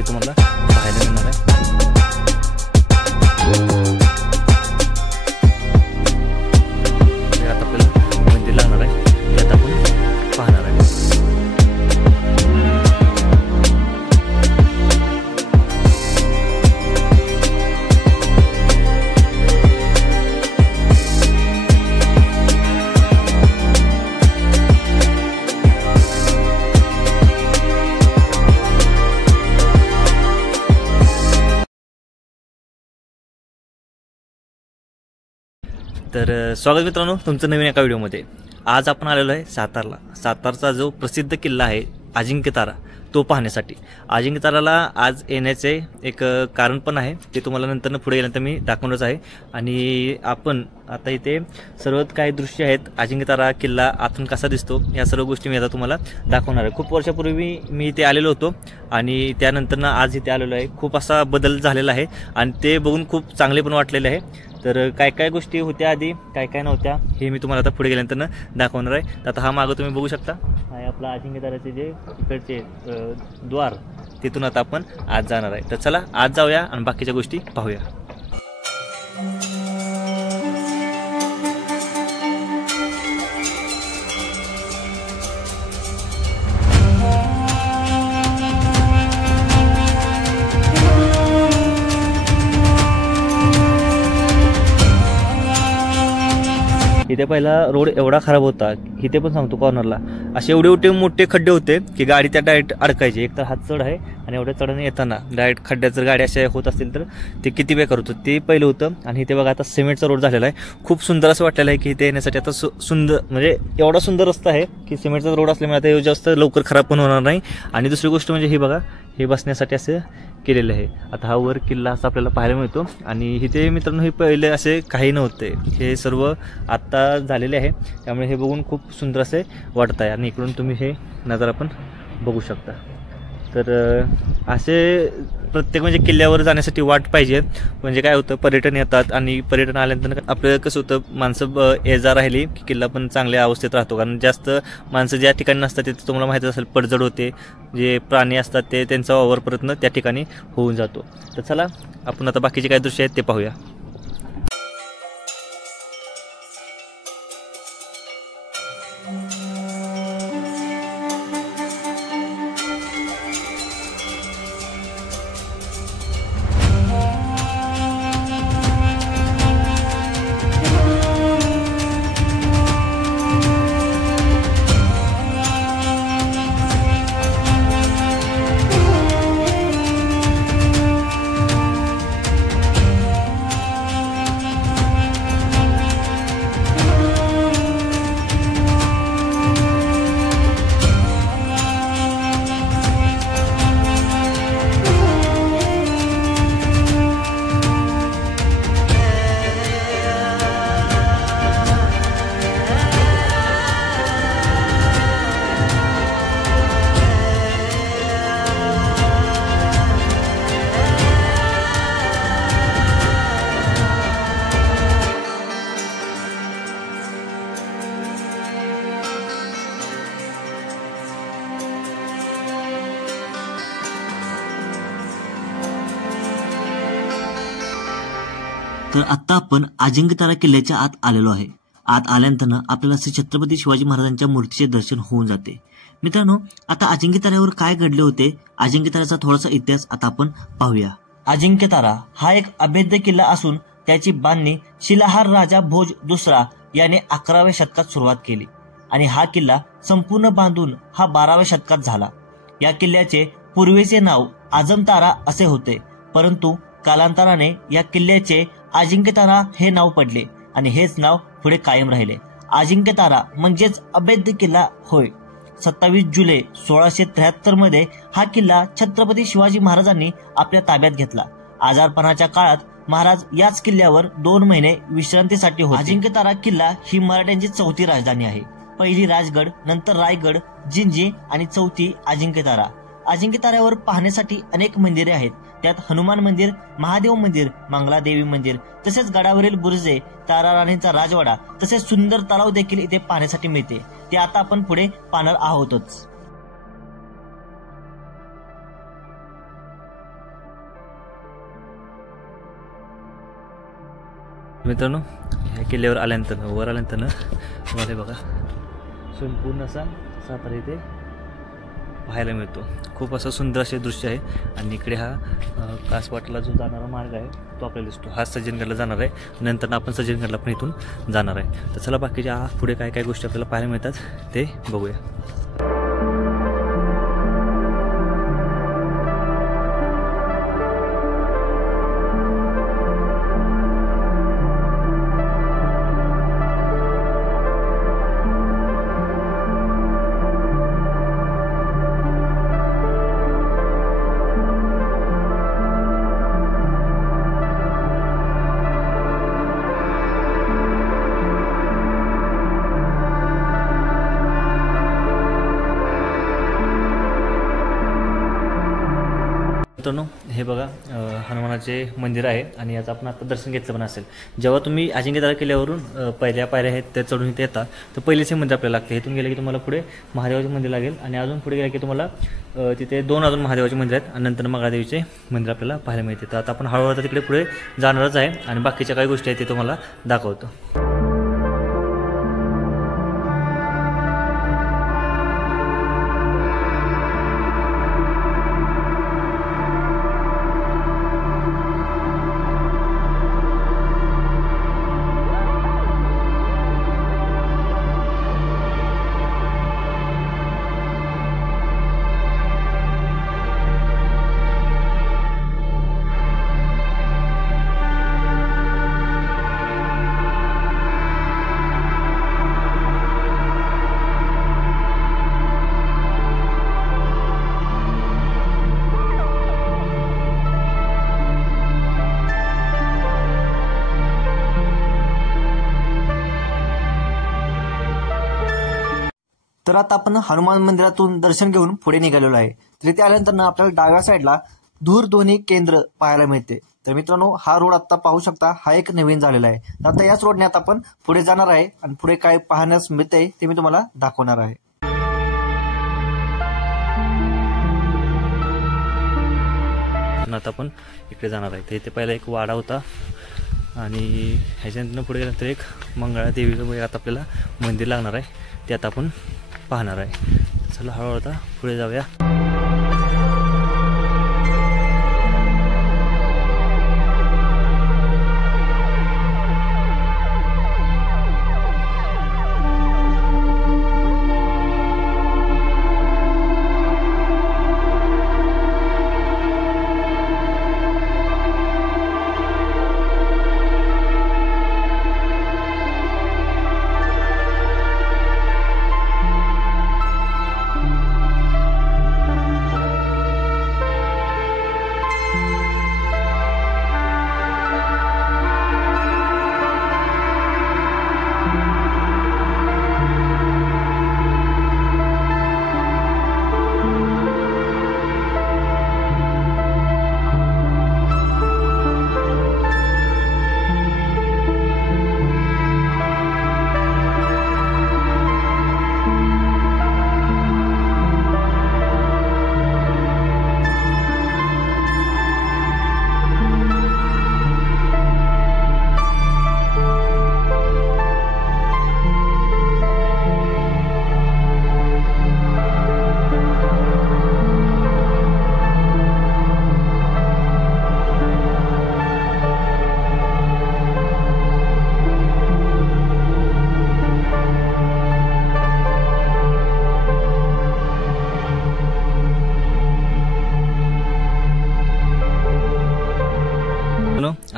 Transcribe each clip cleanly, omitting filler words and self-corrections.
वगैरे तुम्हाला पाहायला मिळणार आहे। आता आपल्याला मंदिर लागणार आहे, ते आता आपण पाहणार आहे। तर स्वागत मित्रांनो तुमचं नवीन एका व्हिडिओमध्ये। आज आपण आलेलो आहे सातारला। सातारचा जो प्रसिद्ध किल्ला आहे अजिंक्यतारा तो पाहण्यासाठी। अजिंक्यताराला आज येण्याचे एक कारण पण आहे, ते तुम्हाला नंतर पुढे गेल्यानंतर मी दाखवणारच आहे। आणि आपण आता इथे सर्व काही दृश्य आहेत, अजिंक्यतारा किल्ला आतून कसा दिसतो या सर्व गोष्टी मी आता तुम्हाला दाखवणार आहे। खूप वर्षापूर्वी मी इथे आलेलो होतो आणि त्यानंतर आज इथे आलेलो आहे। खूप असा बदल झालेला आहे आणि ते बघून खूप चांगले पण वाटलेले आहे। तर काय काय गोष्टी होत्या आधी, काय काय नव्हत्या, हे मी तुम्हाला आता पुढे गेल्यानंतर दाखवणार आहे। आता हा मागं तुम्ही बघू शकता, हा आपला अजिंक्यताराचे जे इकडचे द्वार, तिथून आता आपण आज जाणार आहे। तर चला आज जाऊया आणि बाकीच्या गोष्टी पाहूया। इथे पहिला रोड एवढा खराब होता, इथे पण सांगतो कॉर्नरला असे एवढे मोठे खड्डे होते की गाडी त्या डायरेक्ट अडकायची। एक तर हात चढ आहे आणि एवढ्या चढाने येताना डायरेक्ट खड्ड्यात जर गाडी अशा होत असतील तर ते किती बेकार होतं, ते पहिलं होतं। आणि इथे बघा आता सिमेंटचा रोड झालेला आहे। खूप सुंदर असं वाटलेलं आहे की इथे येण्यासाठी आता सुंदर म्हणजे एवढा सुंदर रस्ता आहे की सिमेंटचा रोड असल्यामुळे आता जास्त लवकर खराब पण होणार नाही। आणि दुसरी गोष्ट म्हणजे हे बघा, हे बसण्यासाठी असं केलेलं आहे। आता हा वर किल्ला असा आपल्याला पाहायला मिळतो आणि इथे मित्रांनो हे पहिले असे काही नव्हते, हे सर्व आत्ता झालेले आहे, त्यामुळे हे बघून खूप सुंदर असे वाटत आहे। आणि इकडून तुम्ही हे नजारा पण बघू शकता। तर असे प्रत्येक म्हणजे किल्ल्यावर जाण्यासाठी वाट पाहिजे, म्हणजे काय होतं पर्यटन येतात आणि पर्यटन आल्यानंतर आपलं कसं होतं, माणसं ये-जा राहिली की किल्ला पण चांगल्या अवस्थेत राहतो। कारण जास्त माणसं ज्या ठिकाणी नसतात तिथे तुम्हाला माहिती असेल पडझड होते, जे प्राणी असतात ते त्यांचा वावर प्रयत्न त्या ठिकाणी होऊन जातो। तर चला आपण आता बाकीचे काय दृश्य आहेत ते पाहूया। तर आता आपण अजिंक्यतारा किल्ल्याच्या आत आलेलो आहे। आत आल्यानंतर आपल्याला श्री छत्रपती शिवाजी महाराजांच्या मूर्तीचे दर्शन होऊन जाते। मित्रांनो, आता अजिंक्यताऱ्यावर काय घडले होते, अजिंक्यताराचा थोडासा इतिहास आता आपण पाहूया। अजिंक्यतारा हा एक अभेद्य किल्ला असून त्याची बांधणी शिलाहार राजा भोज दुसरा याने 11व्या शतकात सुरुवात केली आणि हा किल्ला संपूर्ण बांधून हा 12व्या शतकात झाला। या किल्ल्याचे पूर्वीचे नाव आजमतारा असे होते, परंतु कालांतराने या किल्ल्याचे अजिंक्यतारा हे नाव पडले आणि हेच नाव पुढे कायम राहिले। अजिंक्यतारा म्हणजेच अभेद्य किल्ला होय। 27 जुलै 1673 मध्ये हा किल्ला छत्रपती शिवाजी महाराजांनी आपल्या ताब्यात घेतला। आजारपणाच्या काळात महाराज याच किल्ल्यावर 2 महिने विश्रांतीसाठी होते। अजिंक्यतारा किल्ला ही मराठ्यांची चौथी राजधानी आहे। पहिली राजगड, नंतर रायगड, जिंजी आणि चौथी अजिंक्यतारा। अजिंक्यताऱ्यावर पाहण्यासाठी अनेक मंदिरे आहेत, त्यात हनुमान मंदिर, महादेव मंदिर, मंगलादेवी मंदिर, तसेच गडावरील बुरुजे, तारा राणीचा राजवाडा, तसेच सुंदर तलाव देखील इथे पाहण्यासाठी मिळते। ते आता आपण पुढे पाहणार आहोतच। मित्रांनो, ह्या किल्ल्यावर आल्यानंतर वर आल्यानंतर तुम्हाला हे बघा संपूर्ण असा सातारा इथे पाहायला मिळतो. खूप असं सुंदर असे दृश्य आहे. आणि इकडे हा कासवाटला जो जाणारा मार्ग आहे तो आपल्याला दिसतो. हा सज्जनगडला जाणार आहे. नंतर आपण सज्जनगडला पण इथून जाणार आहे. तर चला बाकीच्या पुढे काय काय गोष्टी आपल्याला पाहायला मिळतात ते बघूया. मित्रांनो, हे बघा हनुमानाचे मंदिर आहे आणि याचं आपण आता दर्शन घेतलं पण असेल. जेव्हा तुम्ही अजिंक्यतारा किल्ल्यावरून पहिल्या पायऱ्या आहेत त्या चढून इथे येतात तर पहिलेच हे मंदिर आपल्याला लागते. इथून गेलं की तुम्हाला पुढे महादेवाचे मंदिर लागेल आणि अजून पुढे गेलं की तुम्हाला तिथे 2 अजून महादेवाचे मंदिर आहेत आणि नंतर मंगळादेवीचे मंदिर आपल्याला पाहायला मिळते. तर आता आपण हळूहळू तिकडे पुढे जाणारच आहे आणि बाकीच्या काही गोष्टी आहेत ते तुम्हाला दाखवतो. तर आता आपण हनुमान मंदिरातून दर्शन घेऊन पुढे निघालेलो आहे. तर इथे आल्यानंतर आपल्याला डाव्या साईडला दूरध्वनी केंद्र पाहायला मिळते. तर मित्रांनो, हा रोड आता पाहू शकता, हा एक नवीन झालेला आहे. तर आता याच रोडने आता आपण पुढे जाणार आहे आणि पुढे काय पाहण्यास मिळते ते मी तुम्हाला दाखवणार आहे. आता आपण इकडे जाणार आहे. तर इथे पहिला एक वाडा होता आणि ह्याच्यानंतर पुढे गेल्यानंतर एक मंगळादेवीचं आता आपल्याला मंदिर लागणार आहे. ते आता आपण पाहणार आहे. चला हळूहळू आता पुढे जाऊया.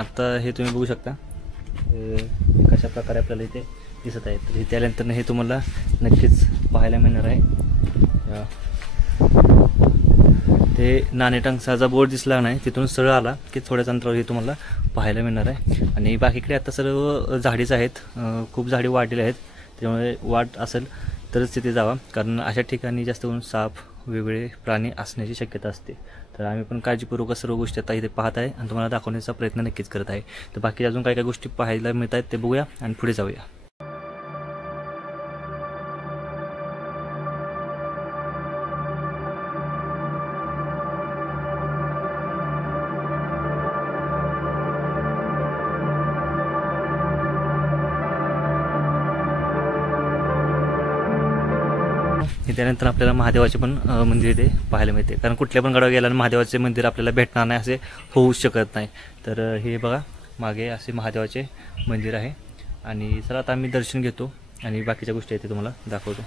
आता हे तुम्ही बघू शकता कशा प्रकारे आपल्याला इथे दिसत आहे. तर इथे आल्यानंतर हे तुम्हाला नक्कीच पाहायला मिळणार आहे. ते नाणेटांगचा बोर्ड दिसला नाही, तिथून सरळ आला की थोड्याच अंतरावर हे तुम्हाला पाहायला मिळणार आहे. आणि बाकीकडे आता सर्व झाडीच आहेत, खूप झाडी वाढलेली आहेत. त्यामुळे वाट असेल तरच तिथे जावा, कारण अशा ठिकाणी जास्त करून साप वेगवेगळे प्राणी असण्याची शक्यता असते. तर आम्ही पण काळजीपूर्वक सर्व गोष्टी आता इथे पाहत आहे आणि तुम्हाला दाखवण्याचा प्रयत्न नक्कीच करत आहे. तर बाकी अजून काय काय गोष्टी पाहायला मिळत आहेत ते बघूया आणि पुढे जाऊया. त्यानंतर आपल्याला महादेवाचे पण मंदिर इथे पाहायला मिळते, कारण कुठल्या पण गडावर गेल्यानं महादेवाचे मंदिर आपल्याला भेटणार नाही असे होऊ शकत नाही. तर हे बघा मागे असे महादेवाचे मंदिर आहे. आणि चला आता आम्ही दर्शन घेतो आणि बाकीच्या गोष्टी आहेत ते तुम्हाला दाखवतो.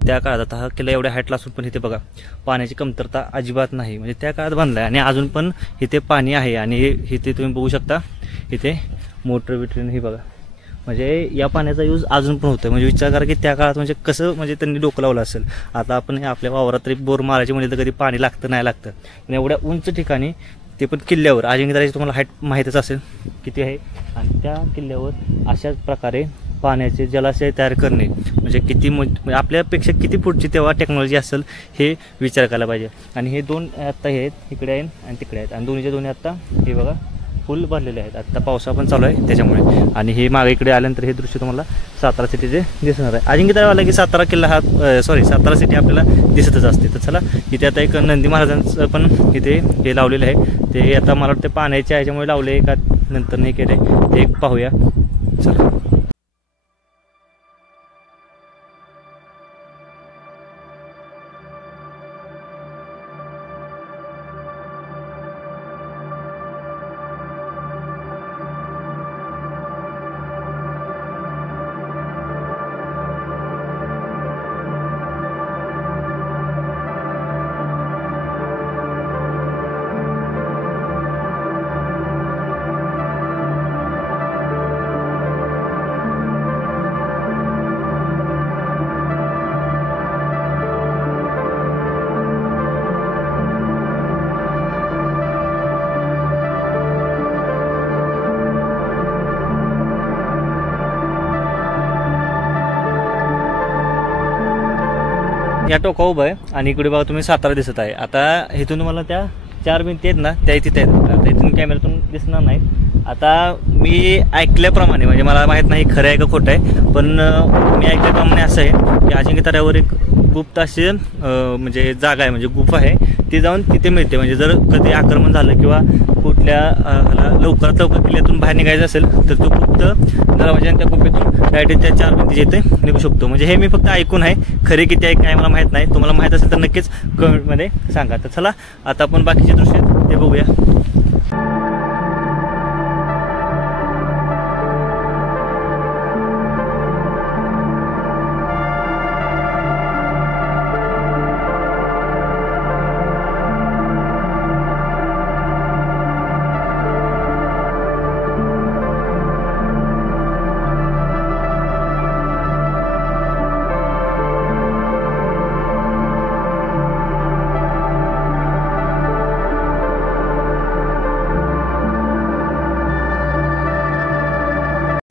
त्या काळात आता हा किल्ला एवढ्या हाईटला असून पण इथे बघा पाण्याची कमतरता अजिबात नाही, म्हणजे त्या काळात बांधला आहे आणि अजून पण इथे पाणी आहे. आणि इथे तुम्ही बघू शकता इथे मोटर बिटरीन ही बघा, म्हणजे या पाण्याचा यूज अजून पण होतो. म्हणजे विचार करा की त्या काळात म्हणजे कसं म्हणजे त्यांनी डोकं लावलं असेल. आता आपण आपल्या वावरात तरी बोर मारायचे म्हणजे तर कधी पाणी लागतं नाही लागतं, पण एवढ्या उंच ठिकाणी ते पण किल्ल्यावर अजिंक्यताऱ्याची तुम्हाला हाईट माहीतच असेल किती आहे. आणि त्या किल्ल्यावर अशाच प्रकारे पाण्याचे जलाशय तयार करणे म्हणजे किती आपल्यापेक्षा किती पुढची तेव्हा टेक्नॉलॉजी असेल हे विचार करायला पाहिजे. आणि हे दोन आत्ता हे आहेत, इकडे आहेत आणि तिकडे आहेत, आणि दोन्हीचे दोन्ही आत्ता हे बघा फुल भरलेले आहेत. आत्ता पावसा पण चालू आहे त्याच्यामुळे. आणि हे मागे इकडे आल्यानंतर हे दृश्य तुम्हाला सातारा सिटीचे दिसणार आहे. अजिंक्यतारा आला की सातारा किल्ला हा सातारा सिटी आपल्याला दिसतच असते. तर चला इथे आता एक नंदी महाराजांचं पण इथे हे लावलेलं आहे. ते आता मला वाटतं पाण्याच्या ह्याच्यामुळे लावले का नंतर नाही केले ते एक पाहूया. चला या टोका उभं आहे आणि इकडे बघा तुम्ही सातारा दिसत आहे. आता इथून तुम्हाला त्या 4 भिंती आहेत ना त्या तिथे आहेत. आता इथून कॅमेऱ्यातून दिसणार नाही. आता मी ऐकल्याप्रमाणे म्हणजे मला माहीत नाही खरं आहे का खोटं आहे, पण मी ऐकल्याप्रमाणे असं आहे की अजिंक्यताऱ्यावर एक गुप्त अशी म्हणजे जागा आहे, म्हणजे गुफा आहे, ती जाऊन तिथे मिळते. म्हणजे जर कधी आक्रमण झालं किंवा कुठल्या लवकरात लवकर किल्ल्यातून बाहेर निघायचं असेल तर तो गुप्त दरवाजा त्या गुफेतून डायरेक्ट त्या 4 भिंतीच्या इथे निघू शकतो. म्हणजे हे मी फक्त ऐकून आहे, खरे किती आहे काय मला माहीत नाही. तुम्हाला माहीत असेल तर नक्कीच कमेंटमध्ये सांगा. तर चला आता आपण बाकीचे दृश्य ते बघूया.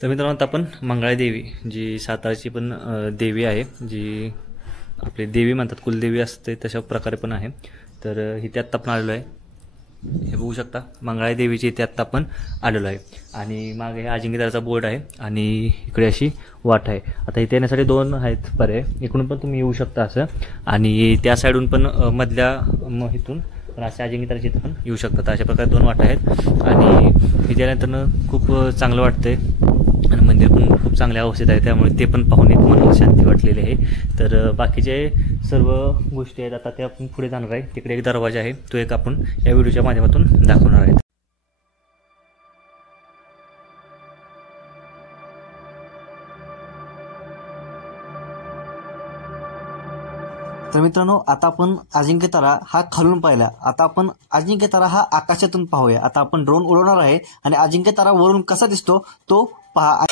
तर मित्रांनो आता आपण मंगळा देवी जी सातारची पण देवी आहे, जी आपली देवी म्हणतात कुलदेवी असते तशा प्रकारे पण आहे. तर इथे आत्ता आपण आलेलो आहे. हे बघू शकता मंगळा देवीची इथे आत्ता आपण आलेलो आहे. आणि मागे अजिंक्यताऱ्याचा बोर्ड आहे आणि इकडे अशी वाट आहे. आता इथे येण्यासाठी 2 आहेत पर्याय, इकडून पण तुम्ही येऊ शकता असं, आणि त्या साईडून पण मधल्या इथून पण असे अजिंक्यताऱ्याची इथं पण येऊ शकतात. अशा प्रकारे 2 वाटा आहेत. आणि इथे आल्यानंतर खूप चांगलं वाटतंय आणि मंदिर पण खूप चांगल्या अवस्थेत आहे, त्यामुळे ते पण पाहून एक मनाला शांती वाटलेली आहे. तर बाकीचे सर्व गोष्टी आहेत आता ते आपण पुढे जाणार आहे. तिकडे एक दरवाजा आहे, तो एक आपण या व्हिडिओच्या माध्यमातून दाखवणार आहे. तर मित्रांनो आता आपण अजिंक्यतारा हा खालून पाहिला, आता आपण अजिंक्यतारा हा आकाशातून पाहूया. आता आपण ड्रोन उडवणार आहे आणि अजिंक्यतारा वरून कसा दिसतो तो पहा.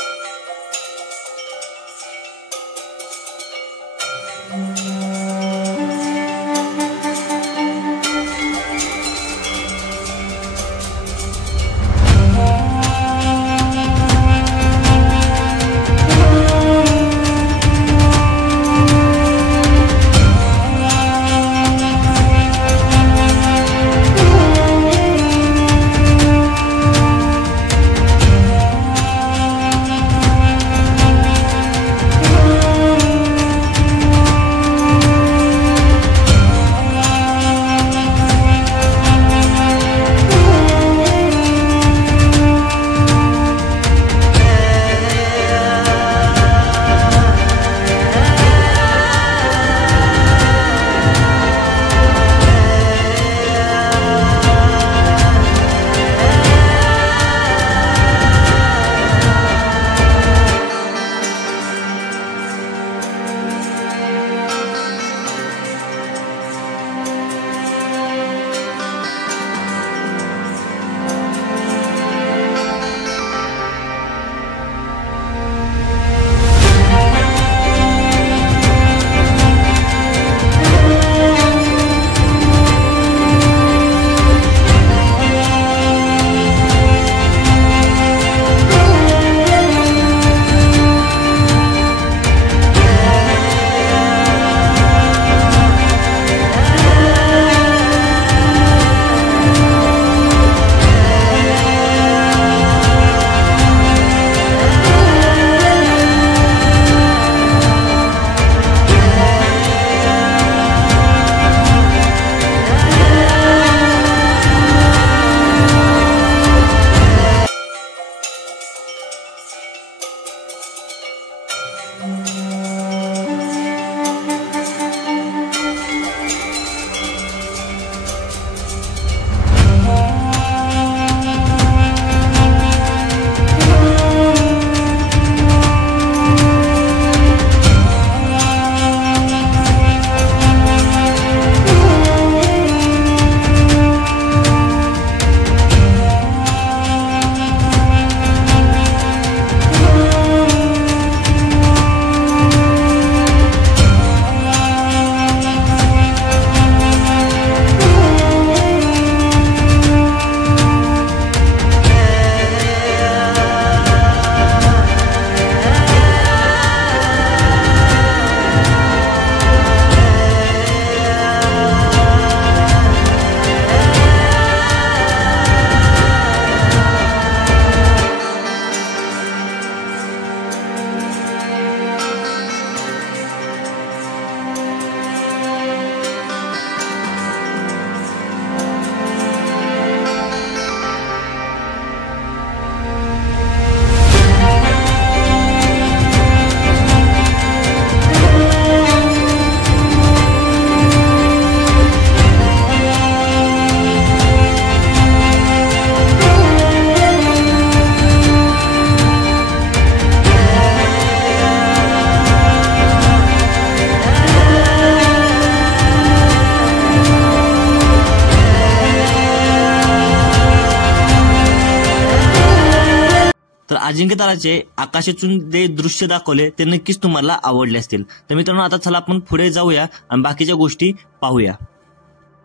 अजिंक्यताराचे आकाशातून जे दृश्य दाखवले ते नक्कीच तुम्हाला आवडले असतील. तर मित्रांनो आता चला आपण पुढे जाऊया आणि बाकीच्या गोष्टी पाहूया.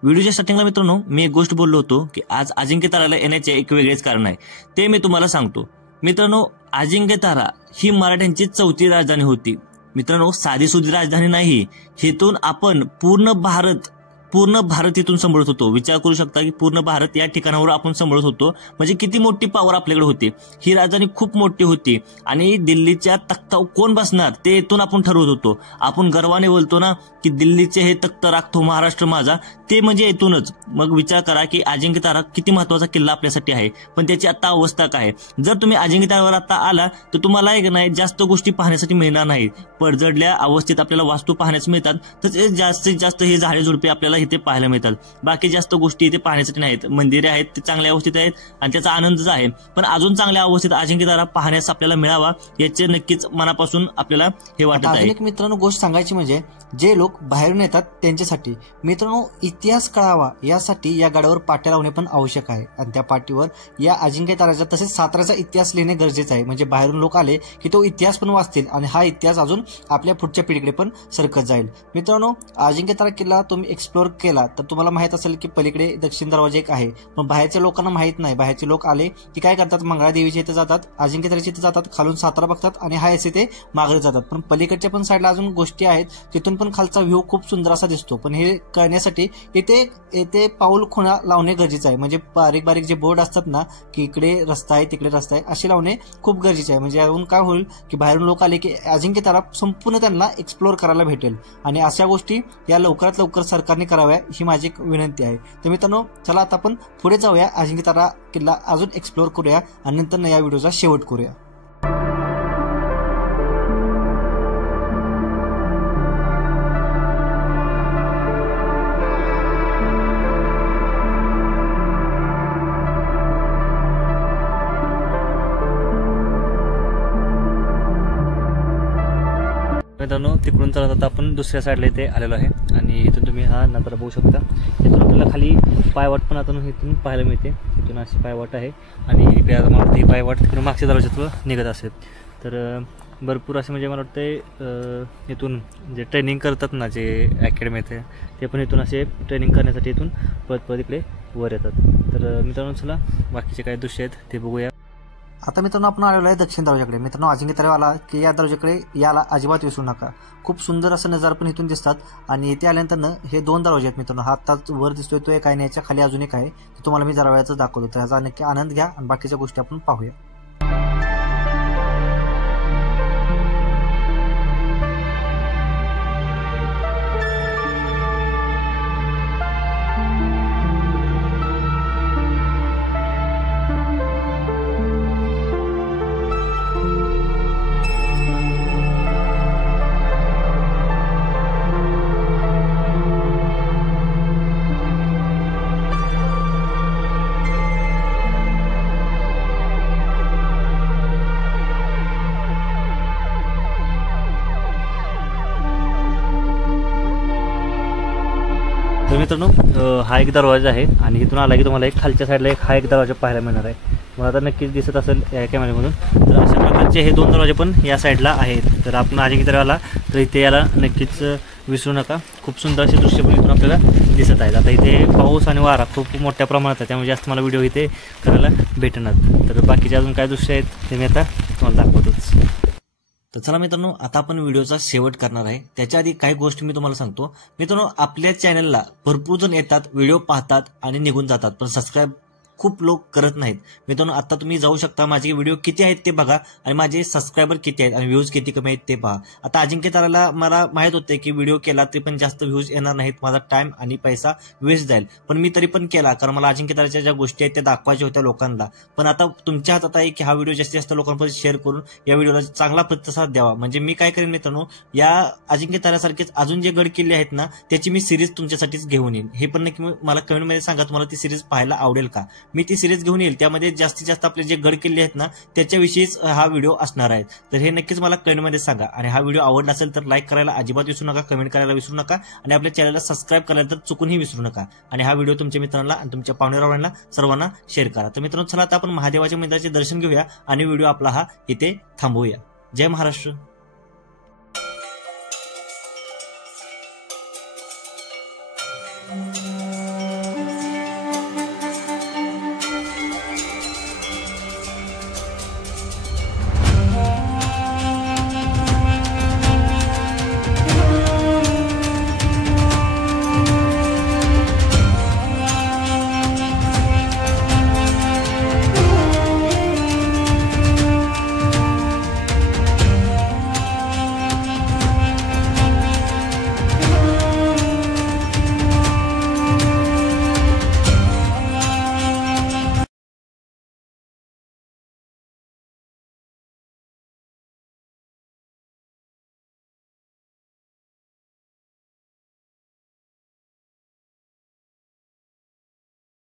व्हिडिओच्या स्टार्टिंगला मित्रांनो मी एक गोष्ट बोललो होतो की आज अजिंक्यताराला येण्याचे एक वेगळेच कारण आहे, ते मी तुम्हाला सांगतो. मित्रांनो अजिंक्यतारा ही मराठ्यांची 4थी राजधानी होती. मित्रांनो साधी सुधी राजधानी नाही, हेतून आपण पूर्ण भारत इथून सांभाळत होतो. विचार करू शकता की पूर्ण भारत या ठिकाणावर आपण सांभाळत होतो, म्हणजे किती मोठी पॉवर आपल्याकडे होती. ही राजधानी खूप मोठी होती आणि दिल्लीच्या तख्तावर कोण बसणार ते इथून आपण ठरवत होतो. आपण गर्वाने बोलतो ना की दिल्लीचे हे तख्त राखतो महाराष्ट्र माझा, ते म्हणजे इथूनच. मग विचार करा की अजिंक्यतारा किती महत्वाचा किल्ला आपल्यासाठी आहे, पण त्याची आता अवस्था काय. जर तुम्ही अजिंक्यतारावर आता आला तर तुम्हाला एक नाही जास्त गोष्टी पाहण्यासाठी मिळणार नाहीत. पडझडल्या अवस्थेत आपल्याला वास्तू पाहण्यास मिळतात, तर जास्तीत जास्त हे झाडे झुडपे आपल्याला इथे पाहायला मिळतात. बाकी जास्त गोष्टी इथे पाहण्यासाठी नाहीत. मंदिरे आहेत ते चांगल्या अवस्थेत आहेत आणि त्याचा आनंदच आहे, पण अजून चांगल्या अवस्थेत अजिंक्यतारा पाहण्यास आपल्याला मिळावा याचे नक्कीच मनापासून आपल्याला हे वाटत आहे. एक मित्रांनो गोष्ट सांगायची म्हणजे जे लोक बाहेरून येतात त्यांच्यासाठी मित्रांनो इतिहास कळावा यासाठी या गडावर पाट्या लावणे पण आवश्यक आहे आणि त्या पाटीवर या अजिंक्यताराचा तसेच साताऱ्याचा इतिहास लिहिणे गरजेचं आहे. म्हणजे बाहेरून लोक आले की तो इतिहास पण वाचतील आणि हा इतिहास अजून आपल्या पुढच्या पिढीकडे पण सरकत जाईल. मित्रांनो अजिंक्यतारा किल्ला तुम्ही एक्सप्लोर केला तर तुम्हाला माहित असेल की पलीकडे दक्षिण दरवाजा एक आहे, पण बाहेरच्या लोकांना माहित नाही. बाहेरचे लोक आले की काय करतात, मंगळादेवीच्या इथे जातात, अजिंक्यताराच्या इथे जातात, खालून सातारा बघतात आणि हा असे ते मागे जातात. पण पलीकडच्या पण साईडला अजून गोष्टी आहेत, तिथून पण खालचा व्ह्यू खूप सुंदर असा दिसतो. पण हे करण्यासाठी इथे पाऊल खुणा लावणे गरजेचं आहे. म्हणजे बारीक बारीक जे बोर्ड असतात ना की इकडे रस्ता आहे तिकडे रस्ता आहे असे लावणे खूप गरजेचे आहे. म्हणजे यातून काय होईल की बाहेरून लोक आले की अजिंक्यतारा संपूर्ण त्यांना एक्सप्लोर करायला भेटेल आणि अशा गोष्टी या लवकरात लवकर सरकारने कराव्या ही माझी एक विनंती आहे. तर मित्रांनो चला आता आपण पुढे जाऊया, अजिंक्यतारा किल्ला अजून एक्सप्लोर करूया आणि नंतर या व्हिडिओचा शेवट करूया. मित्रांनो तिकडून चालत आता आपण दुसऱ्या साईडला इथे आलेलो आहे आणि इथून तुम्ही हा नजारा बघू शकता. इथून आपल्याला खाली पायवाट पण आता इथून पाहायला मिळते. इथून अशी पायवाट आहे आणि इकडे आता मला ही पायवाट तिकडून मागच्या दरवाजातून निघत असेल. तर भरपूर असे म्हणजे मला वाटतं इथून जे ट्रेनिंग करतात ना जे अकॅडमी येते ते पण इथून असे ट्रेनिंग करण्यासाठी इथून परत इकडे वर येतात. तर मित्रांनो चला बाकीचे काही दृश्य आहेत ते बघूया. आता मित्रांनो आपण आलेलो आहे दक्षिण दरवाजाकडे. मित्रांनो अजिंक्यतारा आला की या दरवाजाकडे याला अजिबात विसरू नका. खूप सुंदर असं नजारा पण इथून दिसतात आणि इथे आल्यानंतर हे 2 दरवाजे आहेत मित्रांनो. हा आत्ताच वर दिसतोय तो एक आहे आणि याच्या खाली अजून एक आहे, ते तुम्हाला मी जरा वेळाचं दाखवतो. तर ह्याचा नक्की आनंद घ्या आणि बाकीच्या गोष्टी आपण पाहूया. तर मित्रांनो हा एक दरवाजा आहे आणि इथून आला की तुम्हाला एक खालच्या साईडला हा एक दरवाजा पाहायला मिळणार आहे. मला आता नक्कीच दिसत असेल या कॅमेऱ्यामधून. तर अशा प्रकारचे हे 2 दरवाजे पण या साईडला आहेत. तर आपण अजिंक्यतारा आला तर इथे याला नक्कीच विसरू नका. खूप सुंदर असे दृश्य पण इथून आपल्याला दिसत आहेत. आता इथे पाऊस आणि वारा खूप मोठ्या प्रमाणात आहे, त्यामुळे जास्त मला व्हिडिओ इथे करायला भेटणार. तर बाकीचे अजून काय दृश्य आहेत ते मी आता तुम्हाला दाखवतोच. तर चला मित्रांनो आता आपण व्हिडिओचा शेवट करणार आहे. त्याच्या आधी काही गोष्टी मी तुम्हाला सांगतो. मित्रांनो आपल्या चॅनलला भरपूर जण येतात, व्हिडिओ पाहतात आणि निघून जातात, पण सबस्क्राईब खूप लोक करत नाहीत. मित्रांनो आता तुम्ही जाऊ शकता, माझे व्हिडिओ किती आहेत ते बघा आणि माझे सबस्क्रायबर किती आहेत आणि व्ह्यूज किती कमी आहेत ते पहा. आता अजिंक्यताराला मला माहित होते की व्हिडिओ केला तरी पण जास्त व्ह्यूज येणार नाहीत, माझा टाइम आणि पैसा वेस्ट जाईल, पण मी तरी पण केला कारण मला अजिंक्यताराच्या ज्या गोष्टी आहेत त्या दाखवायच्या होत्या लोकांना. पण आता तुमच्या हातात आहे की हा व्हिडिओ जास्तीत जास्त लोकांपर्यंत शेअर करून या व्हिडिओला चांगला प्रतिसाद द्यावा. म्हणजे मी काय करेन मित्रांनो, या अजिंक्यतारासारखेच अजून जे गड किल्ले आहेत ना त्याची मी सिरीज तुमच्यासाठीच घेऊन येईन. हे पण नक्की मला कमेंटमध्ये सांगा तुम्हाला ती सिरीज पाहायला आवडेल का. मी ती सिरीज घेऊन येईल, त्यामध्ये जास्तीत जास्त आपले जे गड किल्ले आहेत ना त्याच्याविषयीच हा व्हिडिओ असणार आहे. तर हे नक्कीच मला कमेंटमध्ये सांगा. आणि हा व्हिडिओ आवडला असेल तर लाईक करायला अजिबात विसरू नका, कमेंट करायला विसरू नका आणि आपल्या चॅनलला सबस्क्राईब करायला तर चुकूनही विसरू नका. आणि हा व्हिडिओ तुमच्या मित्रांना आणि तुमच्या पाहुणेरावांना सर्वांना शेअर करा. तर मित्रांनो, चला आता आपण महादेवाच्या मंदिराचे दर्शन घेऊया आणि व्हिडिओ आपला हा इथे थांबवूया. जय महाराष्ट्र.